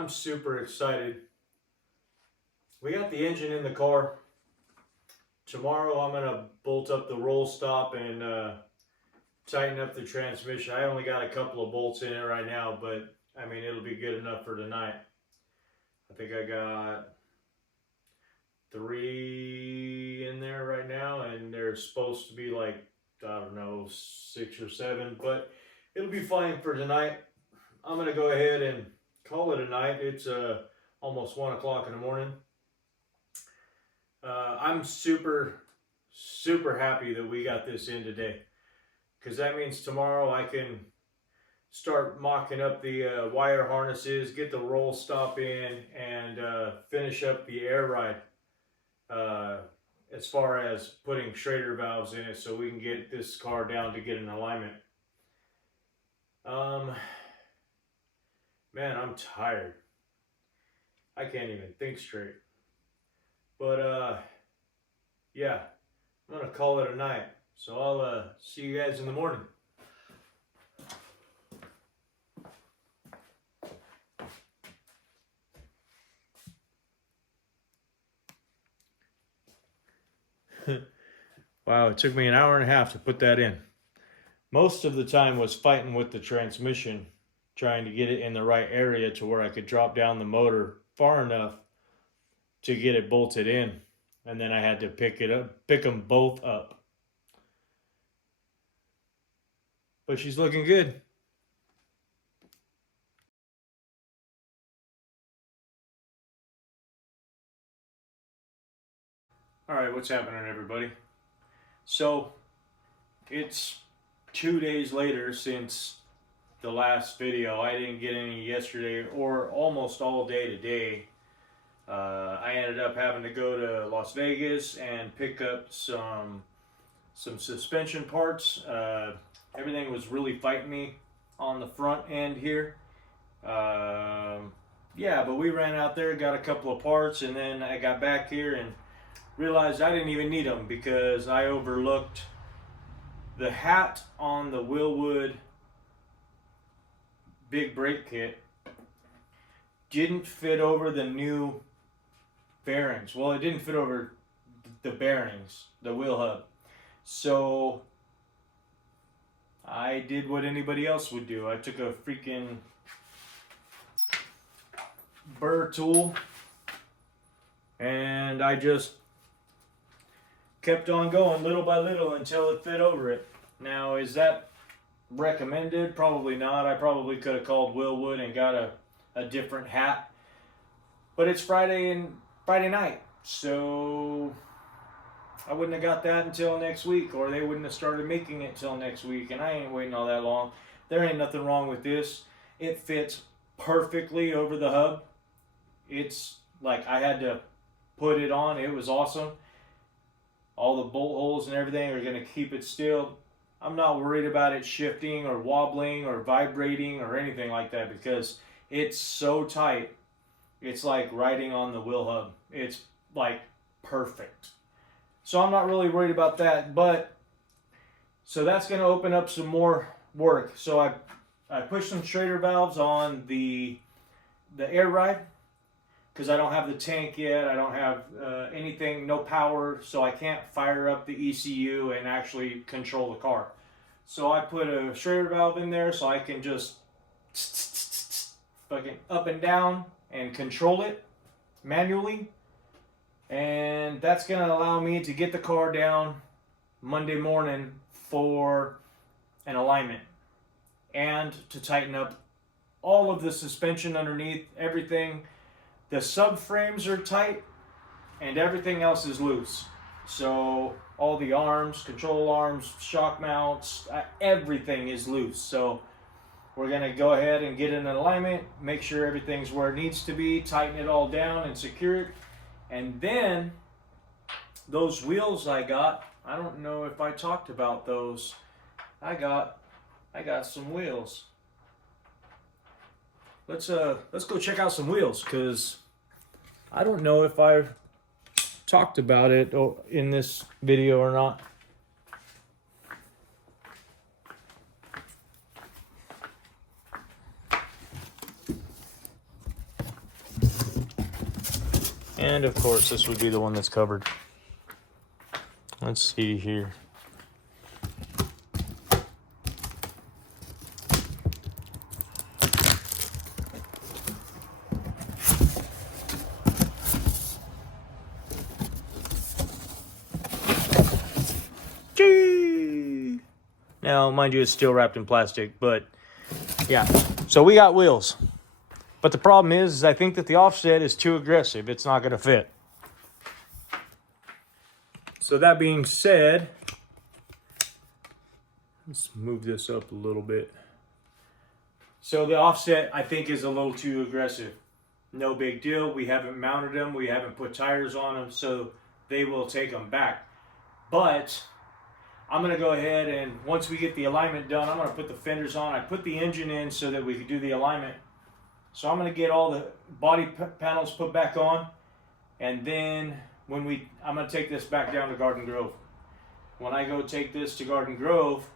I'm super excited. We got the engine in the car. Tomorrow I'm gonna bolt up the roll stop and tighten up the transmission. I only got a couple of bolts in it right now, but I mean it'll be good enough for tonight. I think I got 3 in there right now, and they're supposed to be like, I don't know, 6 or 7, but it'll be fine for tonight. I'm gonna go ahead and call it a night. It's almost 1 o'clock in the morning. I'm super happy that we got this in today, because that means tomorrow I can start mocking up the wire harnesses, get the roll stop in, and finish up the air ride as far as putting Schrader valves in it so we can get this car down to get an alignment. Man, I'm tired. I can't even think straight. But yeah, I'm gonna call it a night. So I'll see you guys in the morning. Wow, it took me an hour and a half to put that in. Most of the time was fighting with the transmission, trying to get it in the right area to where I could drop down the motor far enough to get it bolted in. And then I had to pick them both up. But she's looking good. All right, what's happening, everybody? So it's 2 days later since the last video. I didn't get any yesterday or almost all day today. I ended up having to go to Las Vegas and pick up some suspension parts. Everything was really fighting me on the front end here. Yeah, but we ran out there, got a couple of parts, and then I got back here and realized I didn't even need them because I overlooked the hat on the Willwood big brake kit didn't fit over the new bearings. Well, it didn't fit over the bearings, the wheel hub. So I did what anybody else would do. I took a freaking burr tool and I just kept on going little by little until it fit over it. Now, is that recommended? Probably not. I probably could have called Willwood and got a different hat. But it's Friday night, so I wouldn't have got that until next week, or they wouldn't have started making it till next week, and I ain't waiting all that long. There ain't nothing wrong with this. It fits perfectly over the hub. It's like I had to put it on. It was awesome. All the bolt holes and everything are going to keep it still. I'm not worried about it shifting or wobbling or vibrating or anything like that because it's so tight. It's like riding on the wheel hub. It's like perfect. So I'm not really worried about that, but so that's going to open up some more work. So I pushed some Schrader valves on the air ride because I don't have the tank yet. I don't have anything, no power, so I can't fire up the ECU and actually control the car. So I put a Schrader valve in there so I can just fucking up and down and control it manually. And that's going to allow me to get the car down Monday morning for an alignment and to tighten up all of the suspension underneath, everything. The subframes are tight and everything else is loose. So all the arms, control arms, shock mounts, everything is loose. So we're going to go ahead and get in an alignment, make sure everything's where it needs to be, tighten it all down and secure it. And then those wheels I got, I don't know if I talked about those. I got some wheels. Let's go check out some wheels because I don't know if I talked about it in this video or not. And of course, this would be the one that's covered. Let's see here. Now, mind you, it's still wrapped in plastic, but yeah. So we got wheels. But the problem is I think that the offset is too aggressive. It's not going to fit. So that being said, let's move this up a little bit. So the offset, I think, is a little too aggressive. No big deal. We haven't mounted them. We haven't put tires on them, so they will take them back. But I'm going to go ahead and once we get the alignment done, I'm going to put the fenders on. I put the engine in so that we could do the alignment. So I'm going to get all the body panels put back on. And then I'm going to take this back down to Gardn Grove. When I go take this to Gardn Grove,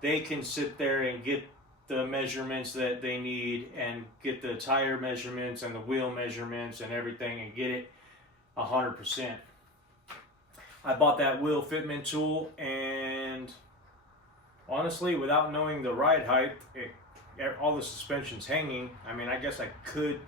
they can sit there and get the measurements that they need and get the tire measurements and the wheel measurements and everything and get it 100%. I bought that wheel fitment tool, and honestly, without knowing the ride height, all the suspension's hanging. I mean, I guess I could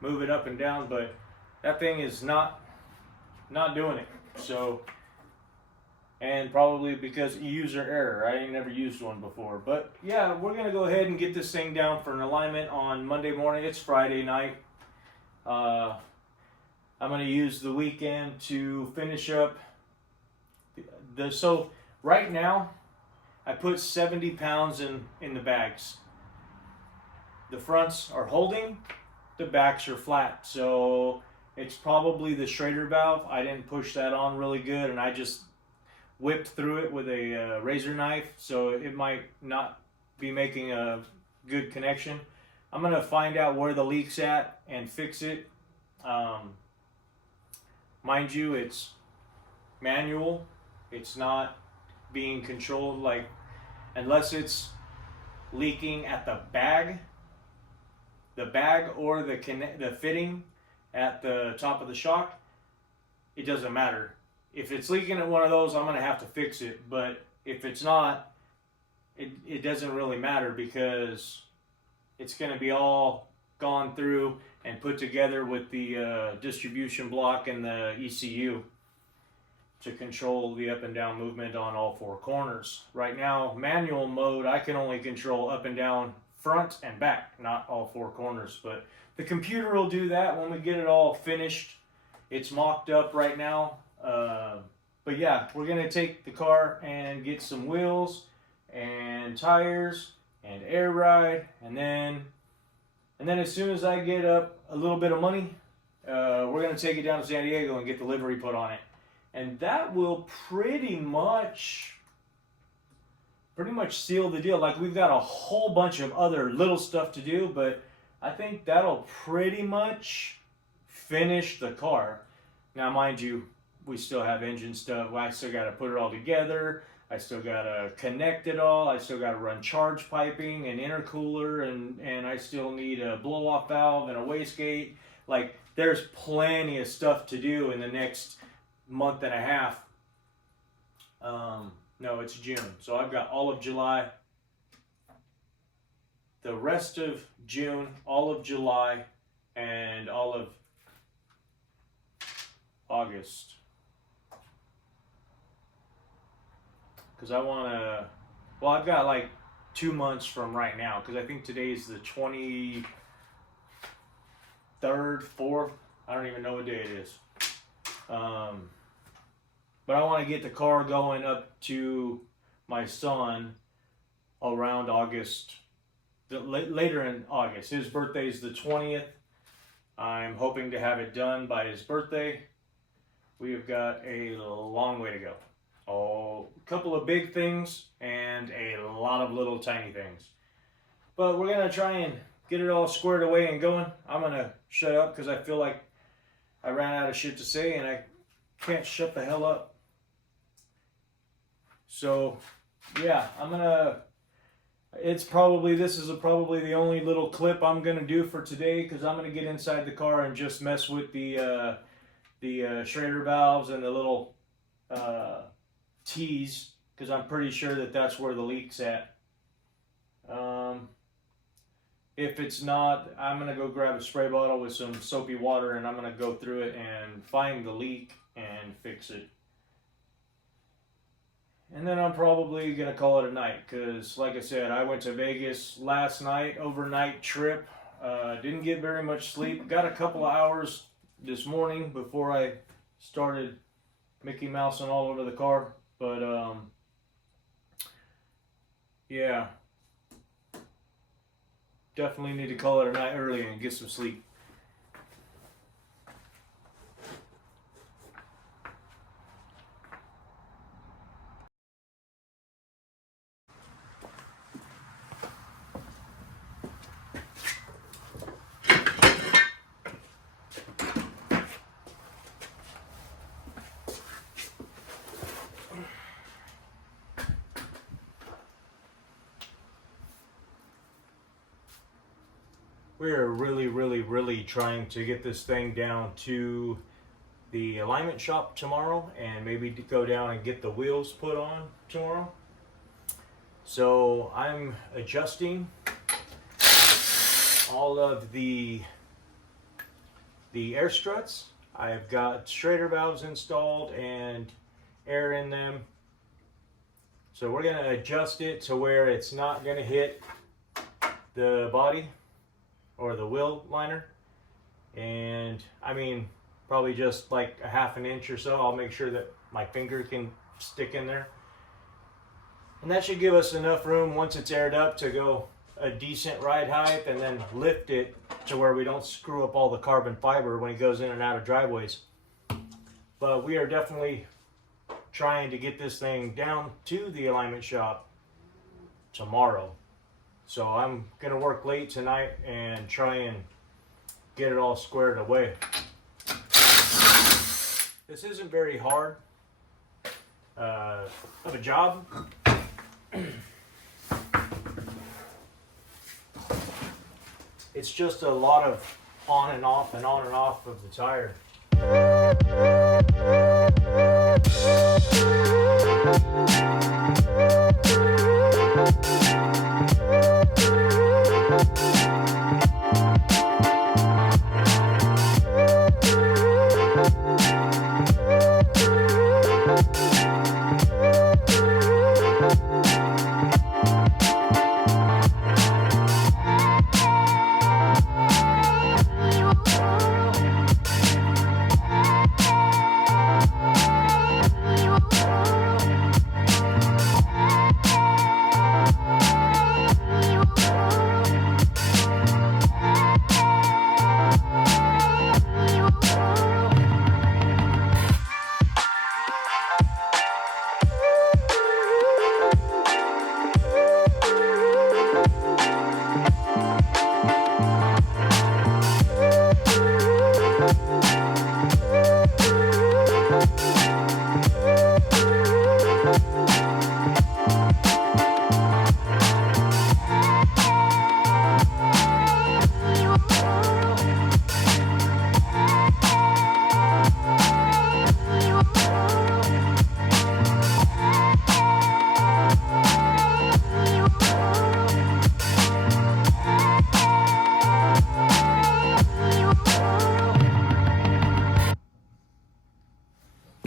move it up and down, but that thing is not doing it. So, and probably because user error. I ain't never used one before. But yeah, we're gonna go ahead and get this thing down for an alignment on Monday morning. It's Friday night. I'm gonna use the weekend to finish up so right now I put 70 pounds in the bags. The fronts are holding, the backs are flat. So it's probably the Schrader valve. I didn't push that on really good, and I just whipped through it with a razor knife, so it might not be making a good connection. I'm going to find out where the leak's at and fix it. Mind you, it's manual. It's not being controlled, like, unless it's leaking at the bag or the fitting at the top of the shock, it doesn't matter. If it's leaking at one of those, I'm going to have to fix it. But if it's not, it doesn't really matter, because it's going to be all gone through and put together with the distribution block and the ECU to control the up and down movement on all four corners. Right now, manual mode, I can only control up and down, front and back, not all four corners. But the computer will do that when we get it all finished. It's mocked up right now. But yeah, we're gonna take the car and get some wheels and tires and air ride, and then as soon as I get up a little bit of money, we're gonna take it down to San Diego and get the livery put on it, and that will pretty much seal the deal. Like, we've got a whole bunch of other little stuff to do, but I think that'll pretty much finish the car. Now, mind you, we still have engine stuff. I still got to put it all together. I still got to connect it all. I still got to run charge piping and intercooler, and I still need a blow-off valve and a wastegate. Like, there's plenty of stuff to do in the next month and a half. No, it's June. So I've got all of July, the rest of June, all of July, and all of August. Because I want to, well, I've got like 2 months from right now, because I think today's the 23rd, 4th. I don't even know what day it is. But I want to get the car going up to my son around August, later in August. His birthday is the 20th. I'm hoping to have it done by his birthday. We have got a long way to go. Oh, a couple of big things and a lot of little tiny things. But we're going to try and get it all squared away and going. I'm going to shut up because I feel like I ran out of shit to say and I can't shut the hell up. So, yeah, this is probably the only little clip I'm going to do for today, because I'm going to get inside the car and just mess with the Schrader valves and the little T's, because I'm pretty sure that that's where the leak's at. If it's not, I'm going to go grab a spray bottle with some soapy water, and I'm going to go through it and find the leak and fix it. And then I'm probably going to call it a night, because like I said, I went to Vegas last night, overnight trip. Didn't get very much sleep. Got a couple of hours this morning before I started Mickey Mousing all over the car. But yeah, definitely need to call it a night early and get some sleep. We are really trying to get this thing down to the alignment shop tomorrow and maybe go down and get the wheels put on tomorrow. So I'm adjusting all of the air struts. I've got Schrader valves installed and air in them. So we're going to adjust it to where it's not going to hit the body or the wheel liner. And I mean, probably just like a half an inch or so. I'll make sure that my finger can stick in there. And that should give us enough room once it's aired up to go a decent ride height, and then lift it to where we don't screw up all the carbon fiber when it goes in and out of driveways. But we are definitely trying to get this thing down to the alignment shop tomorrow. So I'm gonna work late tonight and try and get it all squared away. This isn't very hard of a job. It's just a lot of on and off and on and off of the tire.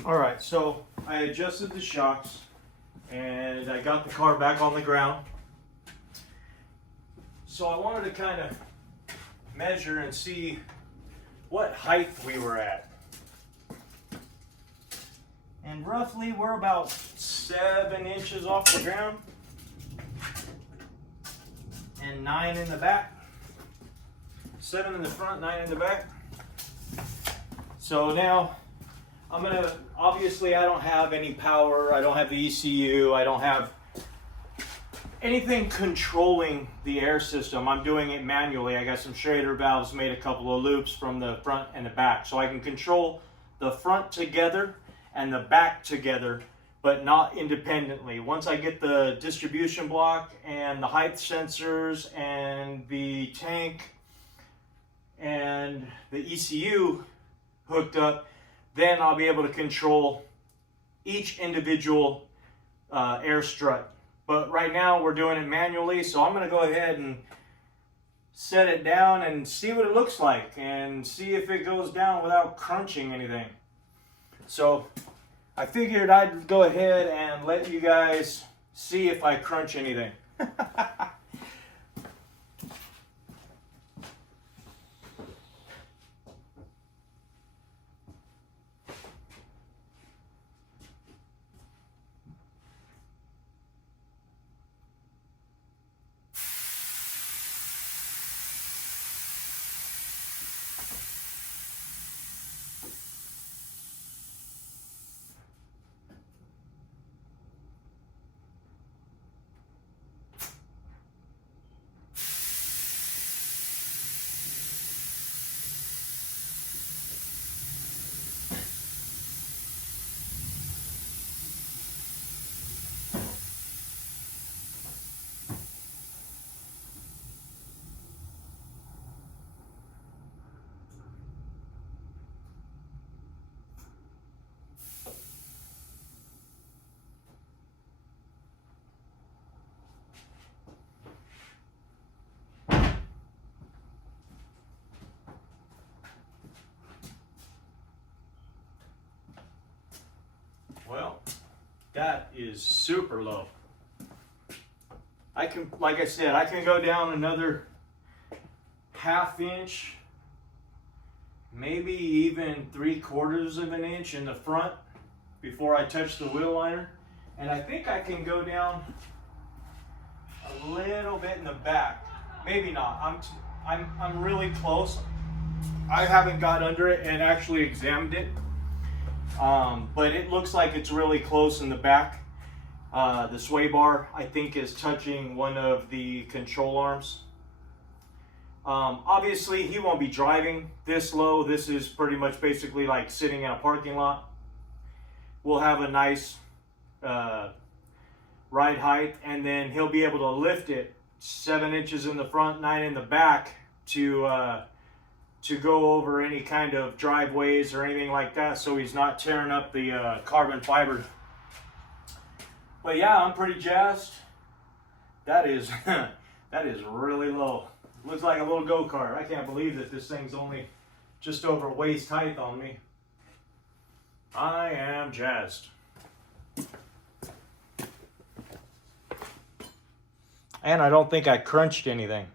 Alright, so I adjusted the shocks and I got the car back on the ground. So I wanted to kind of measure and see what height we were at. And roughly we're about 7 inches off the ground and 9 in the back. 7 in the front, 9 in the back. So now I'm gonna, obviously I don't have any power, I don't have the ECU, I don't have anything controlling the air system. I'm doing it manually. I got some Schrader valves, made a couple of loops from the front and the back. So I can control the front together and the back together, but not independently. Once I get the distribution block and the height sensors and the tank and the ECU hooked up, then I'll be able to control each individual air strut. But right now we're doing it manually, so I'm gonna go ahead and set it down and see what it looks like and see if it goes down without crunching anything. So I figured I'd go ahead and let you guys see if I crunch anything. That is super low. I can, like I said, I can go down another ½ inch, maybe even 3/4 of an inch in the front before I touch the wheel liner. And I think I can go down a little bit in the back. Maybe not. I'm really close. I haven't got under it and actually examined it. But it looks like it's really close in the back. The sway bar, I think, is touching one of the control arms. Obviously, he won't be driving this low. This is pretty much basically like sitting in a parking lot. We'll have a nice ride height, and then he'll be able to lift it 7 inches in the front, 9 in the back to go over any kind of driveways or anything like that, so he's not tearing up the carbon fiber. But yeah, I'm pretty jazzed. That is that is really low. Looks like a little go-kart. I can't believe that this thing's only just over waist height on me. I am jazzed. And I don't think I crunched anything.